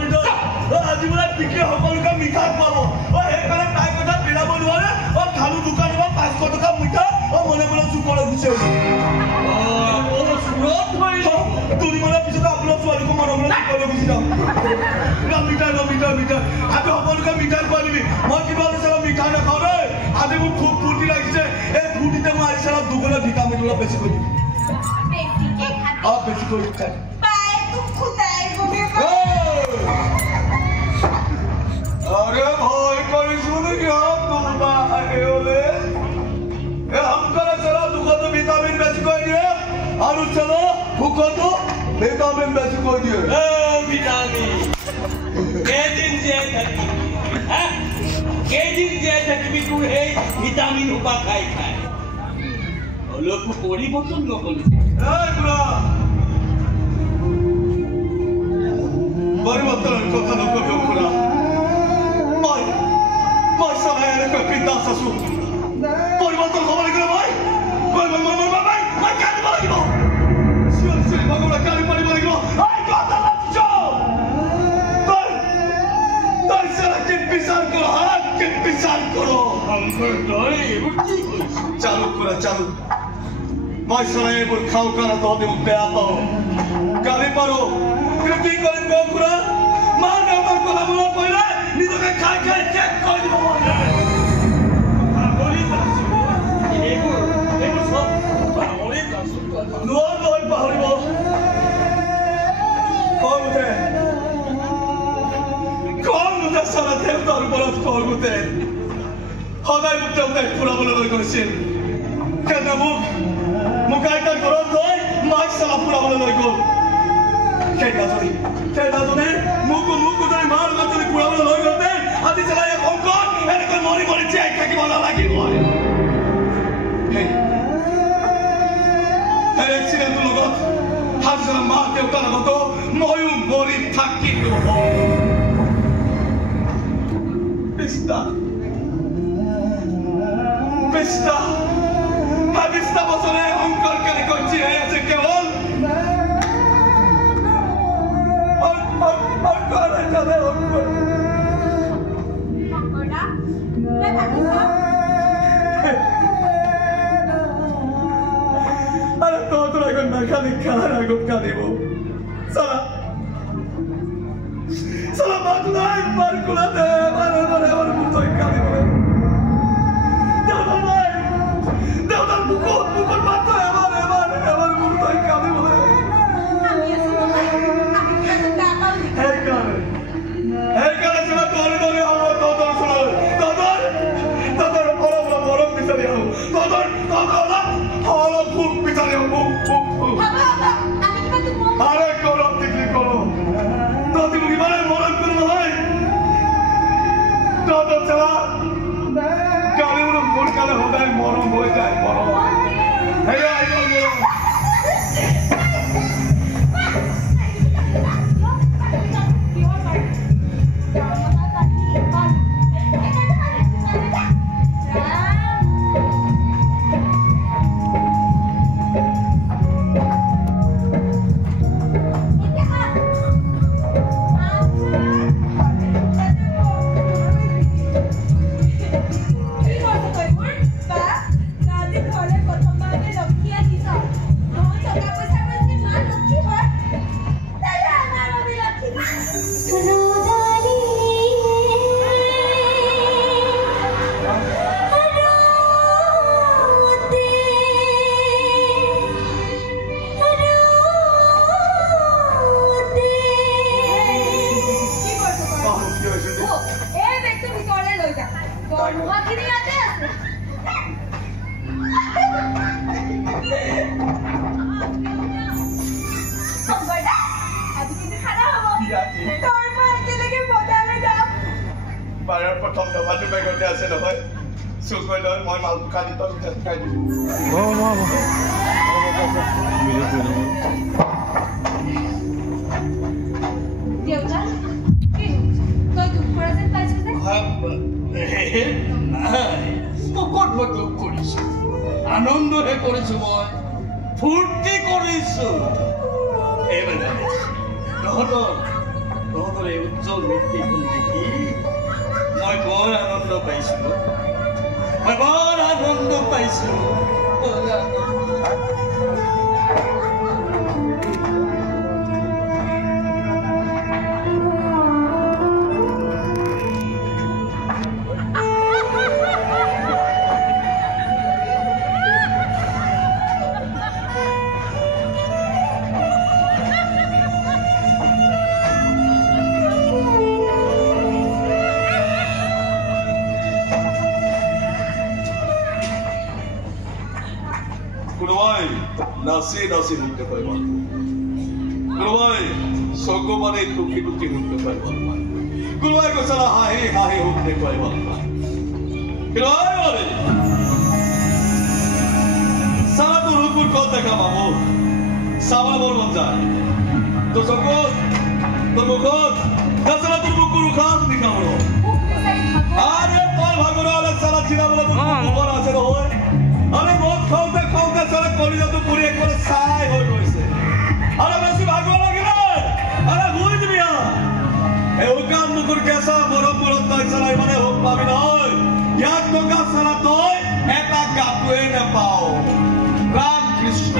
মিঠা আজি বোলে টিকে সকলোকে মিঠা খুৱাব সেইকাৰণে তাই কথা পেলাব নোৱাৰে খালু দোকানৰ পৰা 500 টকা মিঠা মনে মনে চুকলৈ গুচি আহিছে দুদিনমানৰ পিছত আপোনাৰ ছোৱালীকো মনে মনে চুকলৈ গুচি যাম মিঠা আজি সকলোকে মিঠা খুৱাই দিবি মই কিবা বিচাৰা মিঠা নাখাওঁ দেই আজি মোৰ খুব ফূৰ্তি লাগিছে এই ফূৰ্তিতে মই আহিছে দুগুণে ভিটামিন অলপ বেছি কৰি দিম বেছি কৰি খাই अरे भाई कोई सुन गया तुम आए होले ए हमकरा चलो दुखो तो विटामिन बेच को दिए और चलो भूखो तो विटामिन बेच को दिए ए विटामिन के दिन जे थकी तू हे विटामिन उपा खाई लोग को कोरी बोतल न कोली ए गुरा परिवर्तन কথা নকবি গুরা মই সবাই এলাকা পিতা শাশু পরিবর্তন হব লাগিব ভাই মই কাটি লাগিব সিল ভগবান কাটি মারিব লাগিব আই কথা লাগছ তাই সারা কি বিচার করো কি বিচার করো আমকর দই বুঝি চালু করা চালু মই সবাই এবার খাও করা তো দেব বেয়া পাও গালি পারো কি করেন গোপুরা মা নামার কথা মনে পড়লে নিজকে খাই চেক করে দিব সদায় মোক দেউতাই ফুৰাবলৈ গৈছিল কেনে মোক আইতাৰ ঘৰত গৈ মাক চালা ফুৰাবলৈ লৈ গ'ল সেইদিনাজনে মোক যদি মাৰ লগত যদি ফুৰাবলৈ লৈ গ'লে আজি চেলাই শংকৰ এনেকৈ মৰি জীয়াই থাকিব নালাগিব সেই এক্সিডেণ্টৰ লগত হাজৰা মা দেউতাৰ লগতো ময়ো মৰি থাকিলো বিছটা বছৰে শংকৰ কেনেকৈ জীয়াই আছে কেৱল Cara agak kalimu, salah batu lain barkulah deh, mana butuh kalimu. Dautan bukan batu ya mana butuh kalimu. Hei kalau cuma dori Allah dautan orang bisa dia, dautan orang pun bisa dia আরে করো দেখলি করো তো তুমি কি মানে মরণ করবো ভাই তো চলা কালে মোর কালে হদায় মরণ হয়ে যায় মরণ এই মরণ প্ৰথম দবাটো বেগতে আছে নহয় চুকৈ লৈ মই মাল কাটি তল খাই দিছো দেউতা কি তই দুখ কৰা যেন পাইছ যে ক'ত মই দুখ কৰিছো আনন্দহে কৰিছো মই ফূৰ্তি কৰিছো এইবাৰ তহঁতৰ এই উজ্জ্বল মূৰ্তিখন দেখি মই বৰ আনন্দ পাইছো। কোনোবাই নাচি নাচি শুনতে পাই ভাল পায়, কোনোবাই চকুমানে টুকি টুকি শুনতে পাই ভাল পায়, কোনোবাই কৈছালা হাঁহি হাঁহি শুনতে পাই ভাল পায়। কিন্তু বলে সারা তোর রূপুর কত দেখা পাবো সামনে বল মন যায় তোর চকুত তোর মুখত তাছাড়া তোর মুখুর খান দেখাবো। আরে তোর ভাগর আলে সারা চিরা বলে তোর মুখর আছে নহয়। আরে মদ খাওতে খাওতে সারা কলিজাটো পুরি একবার ছাই হৈ গৈছে। আরে বেশি ভাগর লাগিলে আরে ঘুই দিবি এই উকান মুখুর কেঁচা বড় বড় তই সারা মানে হোক পাবি নহয়। ইয়াক টকা সারা তই এটা গাটোৱে নাপাও। ৰামকৃষ্ণ